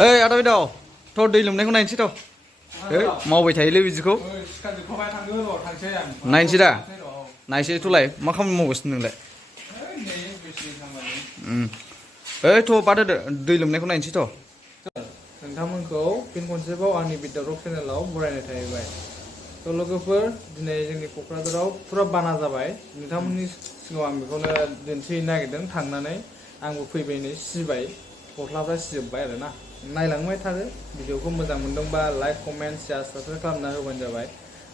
ओइ आदा बिदाव थ' दै लोमनायखौ नायनोसै थ' मावबाय थायोलै बिदिखौ नायनोसै दा नायसै थ'लाय मा खामानि मावगासिनो नोंलाय ओइ थ' बाद होदो दै लोमनायखौ नायनोसै थ' नोंथांमोनखौ फिन खनसेबाव आंनि बिद्यारक चेनेलाव बरायनाय थाहैबाय थ' लोगोफोर दिनै जोंनि क'क्राझाराव फुरा बाना जाबाय नोंथांमोननि सिगाङाव आं बेखौनो दिन्थिहैनो नागिरदों थांनानै आंबो फैबाय नै सिबाय गस्लाफ्रा सिजोब्बाय आरोना नायलांबाय थादो भिडिअखौ मोजां मोनदोंबा लाइक कमेन्ट शेयार साबसक्राइब खालामना होबानो जाबाय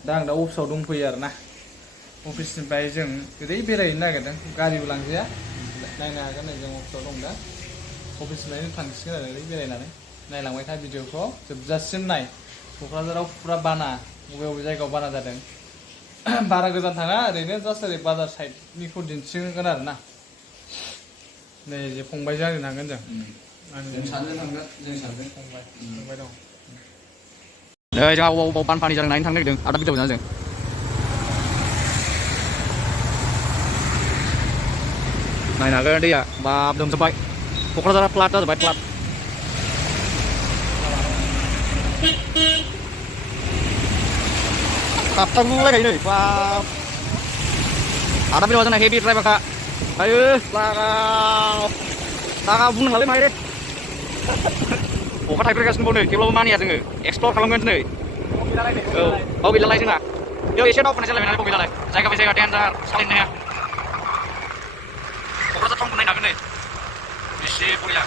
दा आं दा अफिसाव दंफैयो आरोना अफिसनिफ्राय जों ओरै बेरायहैनो नागिरदों गारिबो लांजाया नायनो हागोन नै जों अफिसाव दं दा अफिसनिफ्रायनो थांसिगोन आरो ओरै बेरायनानै नायलांबाय था भिडिअखौ जोबजासिम नाय क'क्राझाराव फुरा बाना बबे बबे जायगायाव बाना जादों बारा गोजान थाङा ओरैनो जास्ट ओरै बाजार साइडनिखौ दिन्थिगोन आरोना नै जे फंबायजों आंजों थांगोन जों सानैजों थांगोन जों सानैजों फंबाय दं नै जोंहा अबाव बानपानि जादों नायनो थांनो नागिरदों आदा बिदाव जों नायनो हागोन दैया बाब लोमजोब्बाय क'क्राझारा फ्लाद जाजोब्बाय फ्लाद थाबथागुलायखायो नै बाब आदा बिदावा जोंना हेभि ड्राइभारखा आयो लागाव बुंनो हालाय माहाय दे अखा थाइफ्रिगासिनो बाव नै थेवब्लाबो मानिया जोङो एक्सप्लर खालामगोन दिनै औ गैलालाय जोंना बेयाव एसे दावखोनाय जालायबाय नालाय गैलालाय जायगा बाय जायगा देन्जार सालायनो हाया क'क्राझार टाउनखौ नायनो हागोन नै बेसे बरिया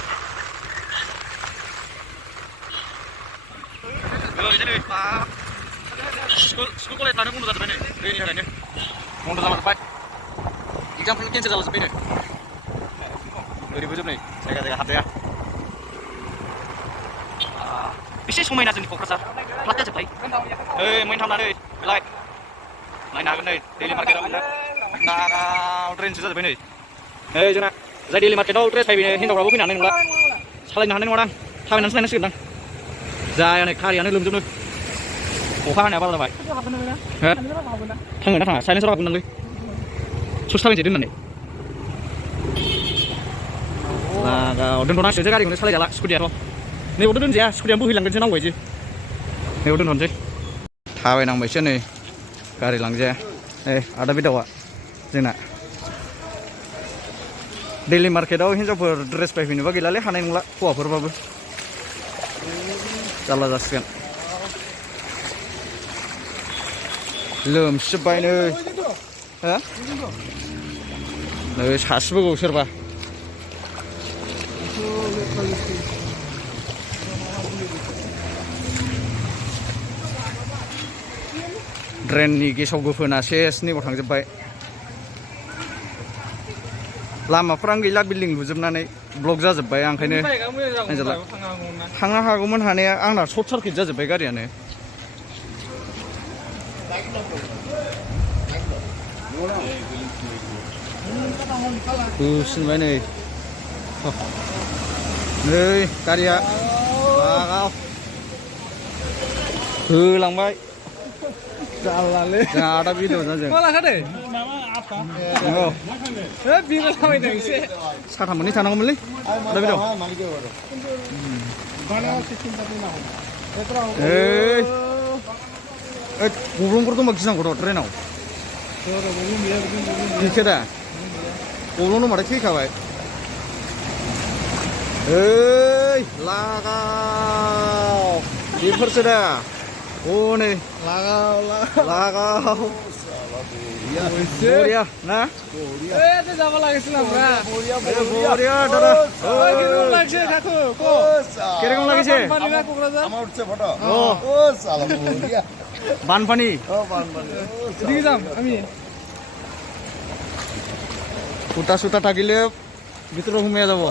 बिदिनो स्कुल कलेज लानो बन्द' जाजोब्बाय नै दैनि थाखायनो बन्द' जालांजोब्बाय एग्जामफ्रानो केन्सेल जालांजोब्बाय नै ओरैबो जोब नै जायगा जायगा हाबजाया बेसे समायना जोंनि क'क्राझार फ्लाद जाजोब्बाय ओइ मैन थावना नै बेलाय नायनो हागोन नै दैलि मार्केटआव नागाव ड्रेनसो जाजोब्बाय नै ओइ जोंना जाय दैलि मार्केटआव ड्रेस बायनो हिनजावफ्राबो फैनो हानाय नंला सालायनो हानाय नङादां थाबायनानैसो लायनांसिगोन दां जाया नै खारियानो लोमजोबनो अखा हानाया बारा जाबाय थाङो ना थाङा साइलेन्साराव हाबगोन नांलै ससे थाबायनोसै दोननानै लागाव दोनथ'नांसिगोनसो गारिखौनो सालायजाला स्कुटियाथ' नैबावथ' दोनजाया स्कुटियानो बोहैलांगोनसो नांगौ बायदि नैबाव दोनथ'नोसै थाबायनांबायसो नै गारि लांजाया आदा बिदावा जोंना दैलि मार्केटआव हिनजावफोर ड्रेस बायफैनोबा गैलालै हानाय नंला हौवाफोरबाबो जारला जासिगोन लोमजोब्बाय नै नै सासेबोगौ सोरबा ड्रेननि गेसाव गोफोना सेसनिबाव थांजोब्बाय लामाफ्रानो गैला बिल्डिं लुजोबनानै ब्लक जाजोब्बाय ओंखायनो थांनो हागौमोन हानाया आंना सर्ट सार्किट जाजोब्बाय गारियानो होसिनबाय नै गारिया लागाव होलांबाय जालालै जोंहा आदा बिदावजों जों मा लाखादो बिराद थाबायदों एसे साथा मोननै थानांगौमोनलै आदा बिदाव गब्लंफोर दंबा गिनांगौथ' ट्रेनाव गैखाया दा गब्लं दंबाथाय थैखाबाय लागाव बेफोरसो दा हनै लागाव बरिया ना যাবা লাগিছিল আমরা বরিয়া দাদা কিরকম লাগছে দেখো কিরকম লাগছে বানপানি কোকরাঝার আমার উঠছে ফটো ও সালা বরিয়া বানপানি এদিকে যাম আমি ফুটা সুটা থাকিলে ভিতরে ঘুমিয়ে যাব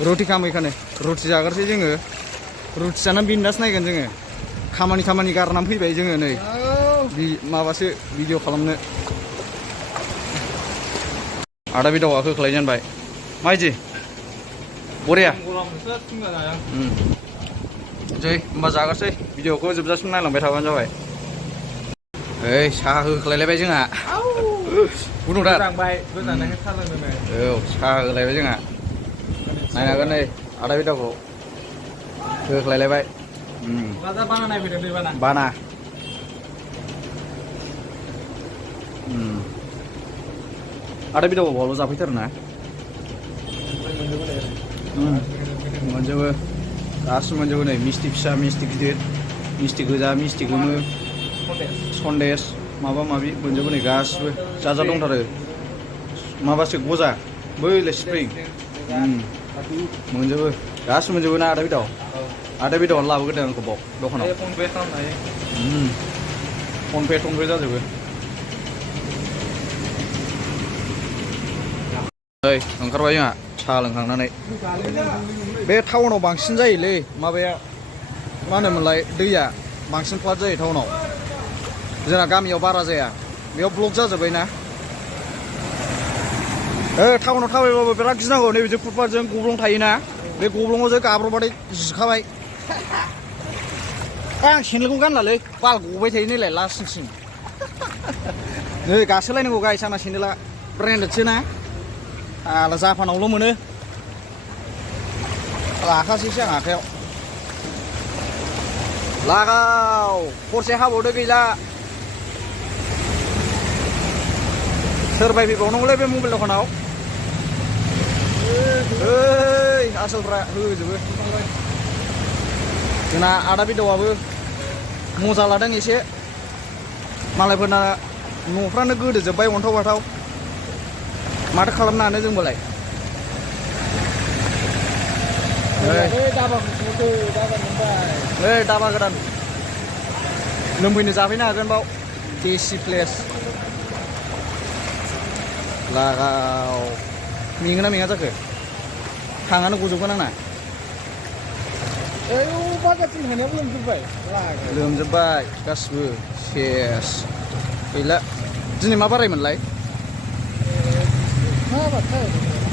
रुटि खाम एखाने रुटि जाग्रोसै जोङो रुटि जाना बिन्दास नायगोन जोङो खामानि गारनानै फैबाय जोङो नै माबासो भिडिअ खालामनो आदा बिदावा होख्लायजेनबाय माइदि बरिया जै होमबा जाग्रोसै भिडिअखौ जोबजासिम नायलांबाय थाबानो जाबाय साहा होख्लायलायबाय जोंहा गुदुंथार गोजांबाय गोजांनायखाय साहा लोंदों औ साहा होलायबाय जोंहा नायनो हागोन नै आदा बिदाखौ होख्लायलायबाय राजा बाना नायफैदों दै बाना बाना आदा बिदाखौ बल' जाफैथारो ना मोनजोबो गासिबो मोनजोबो नै मिस्टि फिसा मिस्टि गिदिर मिस्टि गोजा मिस्टि गोमो सन्देस माबा माबि मोनजोबो नै गासिबो जाजा दंथारो माबासो गजा बैलाय स्प्रिं मोनजोबो गासिबो मोनजोबो ना आदा बिदाव लाबोग्रोदों आंखौ बाव दखानाव फनपे खालामनो हायो फनपे जाजोबो ओइ ओंखारबाय जोंहा साहा लोंखांनानै बे टाउनाव बांसिन जायोलै माबाया मा होनोमोनलाय दैया बांसिन फ्लाद जायो टाउनाव जोंना गामियाव बारा जाया बेयाव ब्लक जाजोब्बाय ना टाउनाव थाबायबाबो बिराद गिनांगौ नै बिदि फुटपाथजों गब्लं थायोना बे गब्लङाव जों गाब्रबाथाय जिखाबाय आं सेन्देलखौ गानलालै बाल गबाय थायो नैलाय लासिंसिं नै गासोलायनांगौ गाइस आंना सेन्देला ब्रेन्डेडसो ना आला जापानावल' मोनो लाखासैसो आं आखायाव लागाव हरसे हाबावदो गैला सोर बायफैबावनांगौलै बे मबाइल दखानाव ओइ आसोलफ्रा होजोबो जोंना आदा बिदावाबो मजा लादों एसे मालायफोरना न'फ्रानो गोदोजोब्बाय अन्थाव बाथाव माथो खालामनो हानो जोंबालाय दाबा गोदान लोंफैनो जाफैनो हागोन बाव देसि प्लेस लागाव मेङो ना मेङा जाखो हांआनो गजोबगोन आंना लोमजोब्बाय गासिबो सेस गैला दिनै मा बारायमोनलाय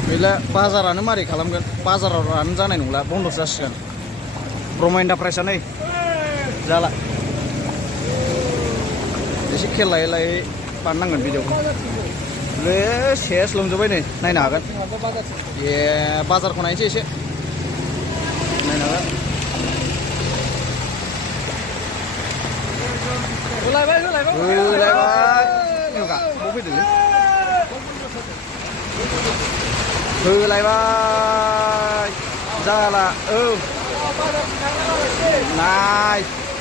गैला बाजारानो मारै खालामगोन बाजारानो जानाय नंला बन्द' जासिगोन ब्रह्म एन्टारप्राइसआ नै जाला एसे खेल लायै लायै बानायनांगोन भिडिअखौ बे सेस लोमजोब्बाय नै नायनो हागोन ए बाजारखौ नायनोसै एसे नायनो हागोन होलायबाय जाला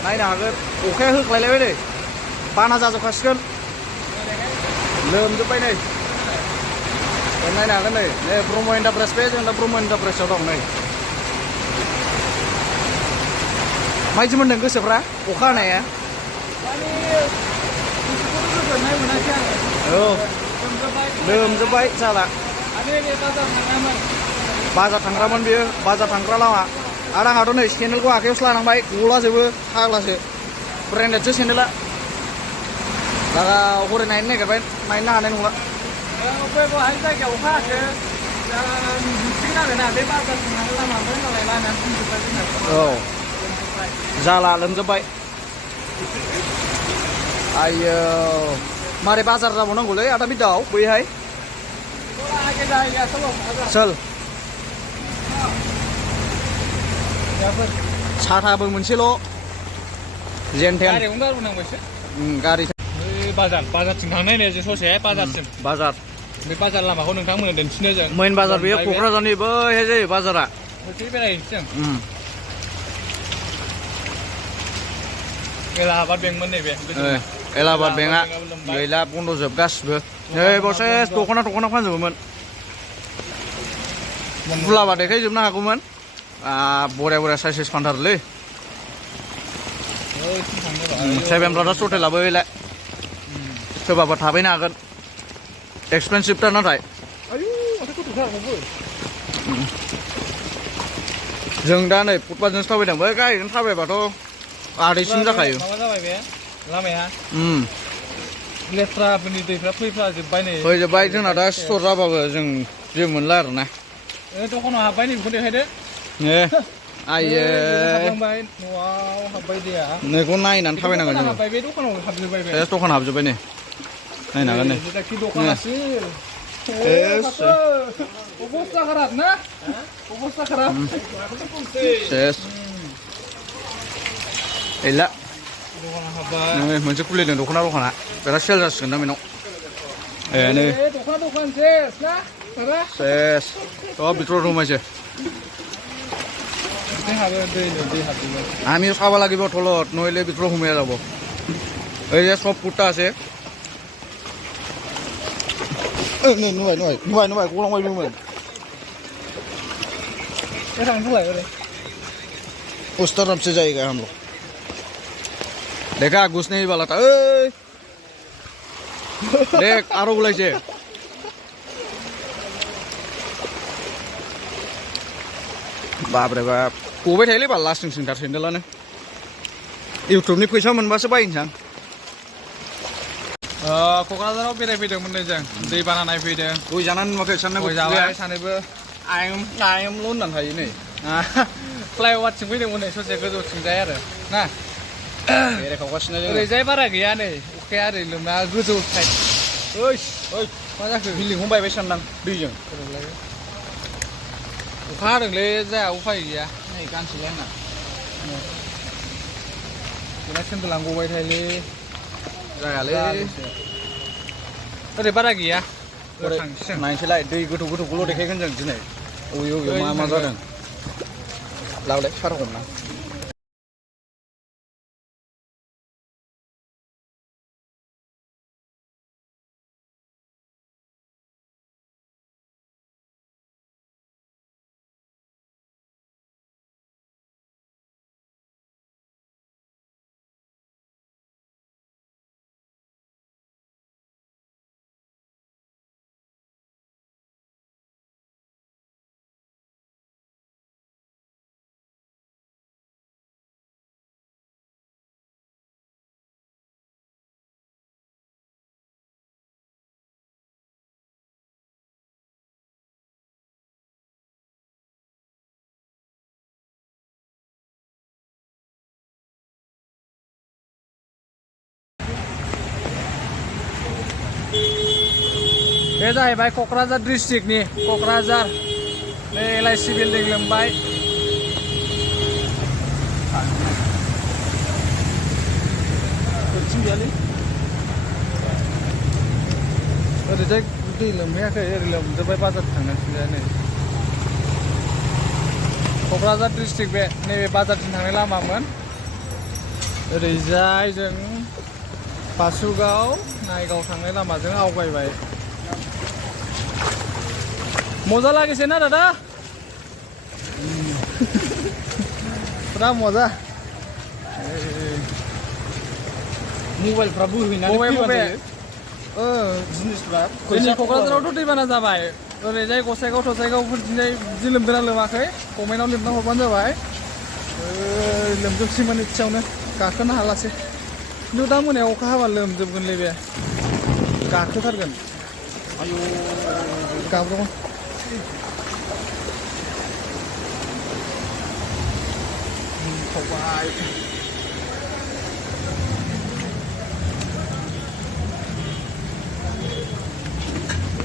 नायनो हागोन अखाया होख्लायलायबाय नै बाना जाजोबखासिगोन लोमजोब्बाय नै नायनो हागोन नै ब्रह्म एन्टारप्राइस बे जों दा ब्रह्म एन्टारप्राइसआव दं नै माइदि मोनदों गोसोफ्रा अखा हानाया औ लोमजोब्बाय जाला बाजार थांग्रामोन बेयो बाजार थांग्रा लामा आरो आंहाथ' नै सेन्देलखौ आखायावसो लानांबाय गलाजोबो फाग्लासो ब्रेन्डेडसो सेन्देला दागा हरै नायनो नागिरबाय नायनो हानाय नंला औ जाला लोमजोब्बाय आयो मारै बाजार जाबावनांगौलै आदा बिदाव बैहाय चल साथाबो मोनसेल' जेनथेन गारि बाजारथिं थांनाय नै जों ससे बाजारसिम बाजार बे बाजार लामाखौ नोंथांमोननो दिन्थिनो जों मेन बाजार बेयो क'क्राझारनि बैहाय जायो बाजारा बेरायहैनोसै जों एलाहाबाद बेंकमोन नैबे एलाहाबाद बेंकआ गैला बन्द' जोब गासिबो नै बावसो दख'ना फानजोबोमोन बुलाबा देखायजोबनो हागौमोन बरिया साइज फानथारोलै सेभेन ब्रादार्स हटेलाबो गैला सोरबाबा थाबैनो हागोन एक्सपेन्सिभथार नाथाय जों दा नै फुटपाथजोंसो थाबायदों बै गारिजों थाबायबाथ' आदैसिम जाखायो माबा जाबाय बे लामाया लेथ्राफोरनि दैफ्रा फैजोब्बाय नै फैजोब्बाय जोंना दा स्टर जाबाबो जों जेबो मोनला आरोना दखानाव हाबबाय नै बेखौ देखायदो ए आइयो न'आव हाबबाय दैया नैखौ नायनानै थाबायनांगोन जोङो हाबबाय बे दखानाव हाबजोब्बाय बे दखान हाबजोब्बाय नै नायनो हागोन नै Kita ki dokan hasil. Obosta kerat na? Obosta kerat. सेस गैला Dokan habat. नै मोनसे खुलिदों दख'ना बिराद सेल जासिगोन दा बेनाव नै Dokan ses na? Mana? सेस सब ভিতৰত সোমাইছে Ini habat deh hati. আমি চাব লাগিব তলত নহ'লে ভিতৰত সোমাই যাব এই যে সব কুৰ্তা আছে নুৱাই গৰম মাৰিবমোন Ini orang tua ya. उस तरफ से जाएगा हम लोग দেখা ঘুষ নেই বালা তা দেখ আরো ওলাইছে बाबरे बाब गबाय थायोलै बा लास्टिं सिंथार सेन्देलानो इउटुबनि फैसा मोनबासो बायनोसां क'क्राझाराव बेरायफैदोंमोन नै जों दै बाना नायफैदों गय जानानै नुवाखै साननाय गय जाबाय सानैबो आयमल' होननानै थायो नै फ्लाइअभारथिं फैदोंमोन नै ससे गोजौथिंजाय आरो ना बेरायखावगासिनो जोङो ओरैजाय बारा गैया नै अखाया ओरै लोमना गोजौ साइड ओइ मा जाखो बिल्डिंखौनो बायबाय सानदां दैजों अखा हादोंलै जाया उफाय गैया नै गानसैलाय आंना बेना सेन्देलानो गबाय थायोलै जायालै ओरै बारा गैया ओरै थांसिगोन नायनोसैलाय दै गोथौखौल' देखायगोन जों दिनै अबे मा जादों लाबोलाय सार हमना बे जाहैबाय क'क्राझार डिस्ट्रिक्टनि क'क्राझार नै LIC बिल्डिं लोमबाय ओरैजाय दै लोमहैयाखै ओरै लोमजोब्बाय बाजार थांनांसिगोन नै क'क्राझार डिस्ट्रिक्ट बे नैबे बाजारथिं थांनाय लामामोन ओरैजाय जों बासुगाव नायगाव थांनाय लामाजों आवगायबाय मजा লাগিছে ना दादा पुरा मजा मबाइलफ्रा बोहैनानै जिनिसफ्रा जोंनि क'क्राझारावथ' दैबाना जाबाय ओरैजाय गसाइगाव थसाइगावफोरथिंजाय बिदि लोमदोंना लोमाखै कमेन्टआव लिरना हरबानो जाबाय लोमजोबसैमोन इसेयावनो गाखोनो हालासै खिन्थु दा मोनायाव अखा हाबा लोमजोबगोनलै बे गाखोथारगोन आयौ गाब्र'गोन खबाय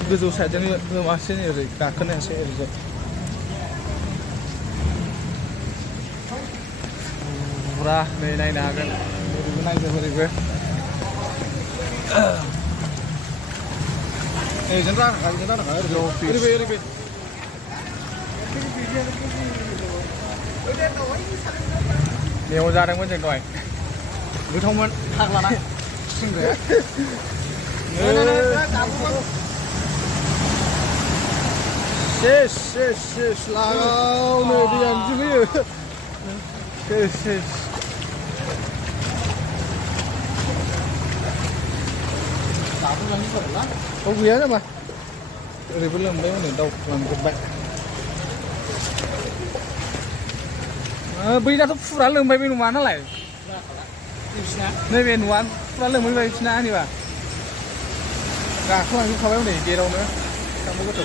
गोजौ साइडजों लोमासै नै ओरै गाखोनो हायासै ओरैजाय पुरा नै नायनो हागोन ओरैबो नायजोब ओरैबो जों ओरैबो बेयाव जादोंमोन जों दहाय गोथावमोन फाग्लाना सिंग्राया सेस लागावनो दैयानो जोबोयो सेस औ गैया नामा ओरैबो लोमबाय हनै दावख्लांजोब्बाय बैनाथ' फुरा लोमबाय बे नङा नालाय नैबे न'आ फुरा लोमहैबाय बिसिना आंनिबा गाखोलांजोबखाबाय हनै गेटआवनो थांबो गोथौ